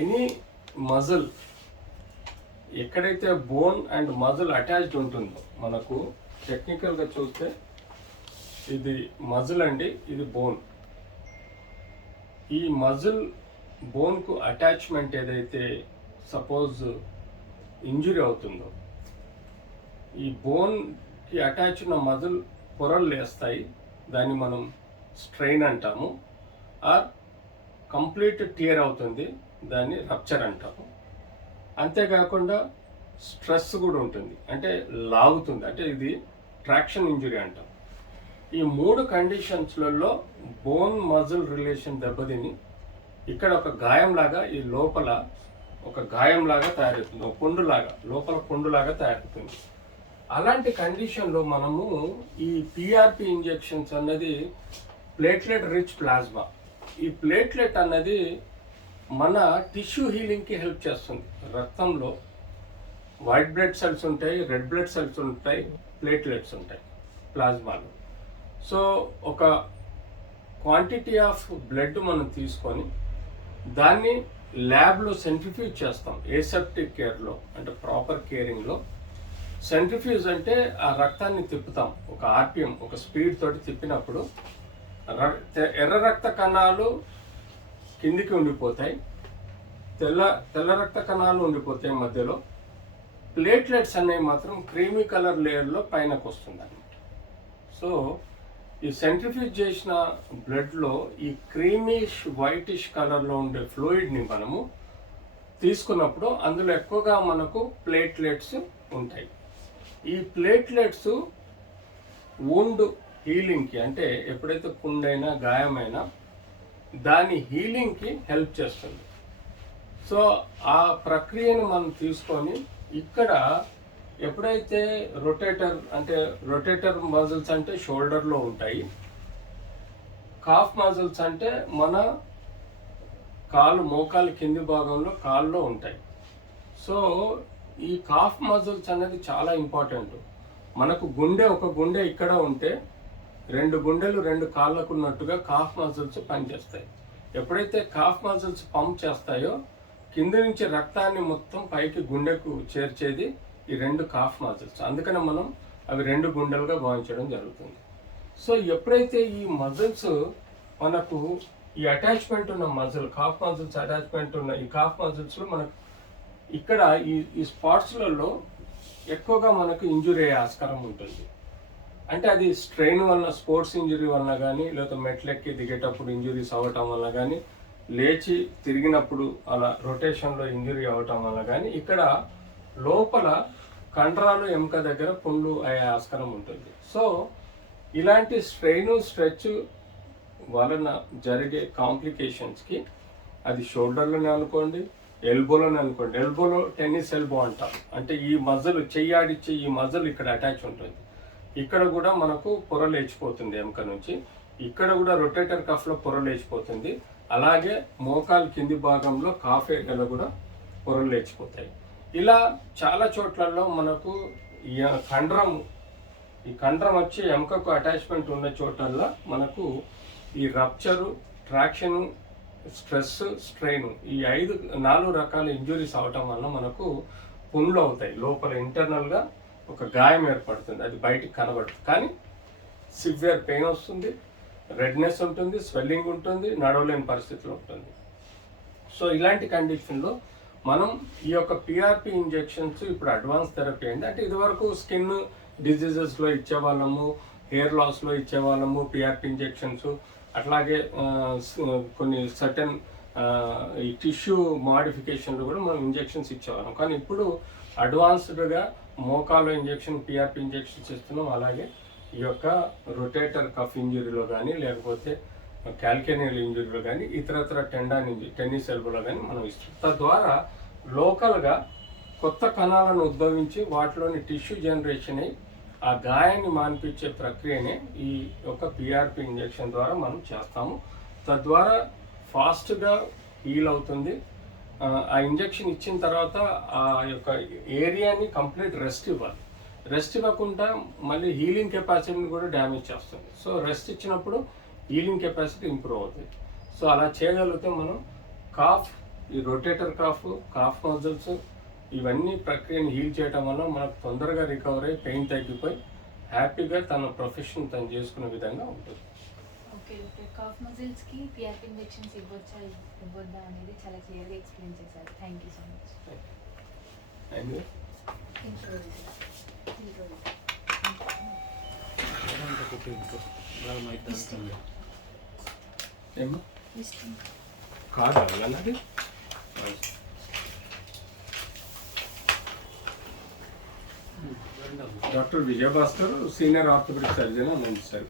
Any muscle ఎక్కడైతే bone and muscle attached ఉంటుందో, మనకు టెక్నికల్గా చూస్తే ఇది మజిల్ అండి, ఇది బోన్. ఈ మజిల్ బోన్కు అటాచ్మెంట్ ఏదైతే సపోజ్ ఇంజురీ అవుతుందో, ఈ బోన్కి అటాచ్ ఉన్న మజిల్ పొరలు లేస్తాయి, దాన్ని మనం స్ట్రెయిన్ అంటాము. ఆర్ కంప్లీట్ టియర్ అవుతుంది, దాన్ని రప్చర్ అంటాము. అంతేకాకుండా స్ట్రెస్ కూడా ఉంటుంది, అంటే లాగుతుంది, అంటే ఇది ట్రాక్షన్ ఇంజురీ అంటాం. ఈ 3 కండిషన్స్లలో బోన్ మజిల్ రిలేషన్ దెబ్బతిని ఇక్కడ ఒక గాయంలాగా, ఈ లోపల ఒక గాయంలాగా తయారవుతుంది, ఒక పుండులాగా, లోపల పుండులాగా తయారవుతుంది. అలాంటి కండిషన్లో మనము ఈ పిఆర్పి ఇంజెక్షన్స్ అన్నది ప్లేట్లెట్ రిచ్ ప్లాస్మా. ఈ ప్లేట్లెట్ అన్నది మన టిష్యూ హీలింగ్కి హెల్ప్ చేస్తుంది. రక్తంలో వైట్ బ్లడ్ సెల్స్ ఉంటాయి, రెడ్ బ్లడ్ సెల్స్ ఉంటాయి, ప్లేట్లెట్స్ ఉంటాయి ప్లాస్మాలో. సో ఒక క్వాంటిటీ ఆఫ్ బ్లడ్ మనం తీసుకొని దాన్ని ల్యాబ్లో సెంట్రిఫ్యూజ్ చేస్తాం. ఏసెప్టిక్ కేర్లో, అంటే ప్రాపర్ కేరింగ్లో. సెంట్రిఫ్యూజ్ అంటే ఆ రక్తాన్ని తిప్పుతాం, ఒక ఆర్పిఎం, ఒక స్పీడ్ తోటి తిప్పినప్పుడు ఎర్ర రక్త కణాలు కిందికి ఉండిపోతాయి, తెల్ల రక్త కణాలు ఉండిపోతాయి మధ్యలో. ప్లేట్లెట్స్ అనేవి మాత్రం క్రీమీ కలర్ లేయర్లో పైనకు వస్తుంది అన్నమాట. సో ఈ సెంట్రిఫ్యూజ్ చేసిన బ్లడ్లో ఈ క్రీమిష్ వైటిష్ కలర్లో ఉండే ఫ్లూయిడ్ని మనము తీసుకున్నప్పుడు అందులో ఎక్కువగా మనకు ప్లేట్లెట్స్ ఉంటాయి. ఈ ప్లేట్లెట్స్ వూండ్ హీలింగ్కి, అంటే ఎప్పుడైతే పుండైనా గాయమైనా దాని హీలింగ్కి హెల్ప్ చేస్తుంది. సో ఆ ప్రక్రియను మనం తీసుకొని ఇక్కడ ఎప్పుడైతే రొటేటర్ మజిల్స్ అంటే షోల్డర్లో ఉంటాయి, కాఫ్ మజిల్స్ అంటే మన మోకాలు కింది భాగంలో కాల్లో ఉంటాయి. సో ఈ కాఫ్ మజిల్స్ అనేది చాలా ఇంపార్టెంట్. మనకు ఒక గుండె ఇక్కడ ఉంటే 2 గుండెలు 2 కాళ్ళకు ఉన్నట్టుగా కాఫ్ మజిల్స్ పనిచేస్తాయి. ఎప్పుడైతే కాఫ్ మజిల్స్ పంప్ చేస్తాయో కింద నుంచి రక్తాన్ని మొత్తం పైకి గుండెకు చేర్చేది ఈ 2 కాఫ్ మజిల్స్. అందుకనే మనం అవి 2 గుండెలుగా భావించడం జరుగుతుంది. సో ఎప్పుడైతే ఈ మజిల్స్ మనకు ఈ అటాచ్మెంట్ ఉన్న కాఫ్ మజిల్స్ అటాచ్మెంట్ ఉన్న ఈ కాఫ్ మజిల్స్లో మనకు ఇక్కడ ఈ స్పాట్స్లలో ఎక్కువగా మనకు ఇంజురీ అయ్యే ఆస్కారం ఉంటుంది. అంటే అది స్ట్రెయిన్ వల్ల, స్పోర్ట్స్ ఇంజురీ వల్ల కానీ, లేకపోతే మెట్లెక్కి దిగేటప్పుడు ఇంజురీస్ అవ్వటం వల్ల కానీ, లేచి తిరిగినప్పుడు అలా రొటేషన్లో ఇంజురీ అవ్వటం వల్ల కానీ ఇక్కడ లోపల కండరాలు ఎముక దగ్గర పుండ్లు అయ్యే ఆస్కారం ఉంటుంది. సో ఇలాంటి స్ట్రెచ్ వలన జరిగే కాంప్లికేషన్స్కి, అది షోల్డర్లోనే అనుకోండి, ఎల్బోలోనే అనుకోండి. ఎల్బోలో టెన్నిస్ ఎల్బో అంటాం, అంటే ఈ మజిల్ చెయ్యాడిచ్చే ఈ మజిల్ ఇక్కడ అటాచ్ ఉంటుంది. ఇక్కడ కూడా మనకు పొర లేచిపోతుంది ఎముక నుంచి, ఇక్కడ కూడా రొటేటర్ కఫ్లో పొర లేచిపోతుంది. అలాగే మోకాలు కింది భాగంలో కాఫ్ ఏరియాలో కూడా పొరలు లేచిపోతాయి. ఇలా చాలా చోట్లలో మనకు ఈ కండరం వచ్చి ఎముకకు అటాచ్మెంట్ ఉన్న చోటల్లో మనకు ఈ రప్చరు, ట్రాక్షను, స్ట్రెస్, స్ట్రెయిన్, ఈ 4 రకాల ఇంజురీస్ అవటం వల్ల మనకు పుండ్లు అవుతాయి. లోపల ఇంటర్నల్గా ఒక గాయం ఏర్పడుతుంది, అది బయటికి కనబడుతుంది, కానీ సివియర్ పెయిన్ వస్తుంది, రెడ్నెస్ ఉంటుంది, స్వెల్లింగ్ ఉంటుంది, నడవలేని పరిస్థితిలో ఉంటుంది. సో ఇలాంటి కండిషన్లో మనం ఈ యొక్క పిఆర్పి ఇంజెక్షన్స్ ఇప్పుడు అడ్వాన్స్ థెరపీ అండి. అంటే ఇదివరకు స్కిన్ డిజీజెస్లో ఇచ్చేవాళ్ళము, హెయిర్ లాస్లో ఇచ్చేవాళ్ళము పిఆర్పి ఇంజెక్షన్స్. అట్లాగే కొన్ని సర్టెన్ ఈ టిష్యూ మాడిఫికేషన్లో కూడా మనం ఇంజెక్షన్స్ ఇచ్చేవాళ్ళం. కానీ ఇప్పుడు అడ్వాన్స్డ్గా మోకాలో ఇంజెక్షన్, పిఆర్పి ఇంజెక్షన్స్ ఇస్తున్నాం. అలాగే ఈ యొక్క రొటేటర్ కఫ్ ఇంజురీలో కానీ, లేకపోతే క్యాల్కేనియల్ ఇంజురీలో కానీ, ఇతరత్ర టెన్నిస్ ఎల్బోలో కానీ మనం ఇస్తాం. తద్వారా లోకల్గా కొత్త కణాలను ఉద్భవించి వాటిలోని టిష్యూ జనరేషన్ అయ్యి ఆ గాయాన్ని మాన్పించే ప్రక్రియనే ఈ యొక్క పిఆర్పి ఇంజెక్షన్ ద్వారా మనం చేస్తాము. తద్వారా ఫాస్ట్గా హీల్ అవుతుంది. ఆ ఇంజెక్షన్ ఇచ్చిన తర్వాత ఆ యొక్క ఏరియాని కంప్లీట్ రెస్ట్ ఇవ్వాలి. రెస్ట్ ఇవ్వకుండా మళ్ళీ హీలింగ్ కెపాసిటీని కూడా డ్యామేజ్ చేస్తుంది. సో రెస్ట్ ఇచ్చినప్పుడు హీలింగ్ కెపాసిటీ ఇంప్రూవ్ అవుతుంది. సో అలా చేయగలిగితే మనం కాఫ్ ఈ రొటేటర్ కాఫ్ మజిల్స్ ఇవన్నీ ప్రక్రియను హీల్ చేయడం వల్ల మనకు తొందరగా రికవర్ అయ్యి పెయిన్ తగ్గిపోయి హ్యాపీగా తన ప్రొఫెషన్ తను చేసుకునే విధంగా ఉంటుంది. ఓకే ఓకే, కాఫ్ మజిల్స్కి పిఆర్పి ఇంజెక్షన్స్ ఇవ్వచ్చా ఇవ్వద్దా అనేది చాలా క్లియర్గా ఎక్స్ప్లెయిన్ చేశారు. Thank you so much. And ఏమో కాదు అన్నది doctor Vijayabhaskar, senior orthopaedic surgeon అని సార్.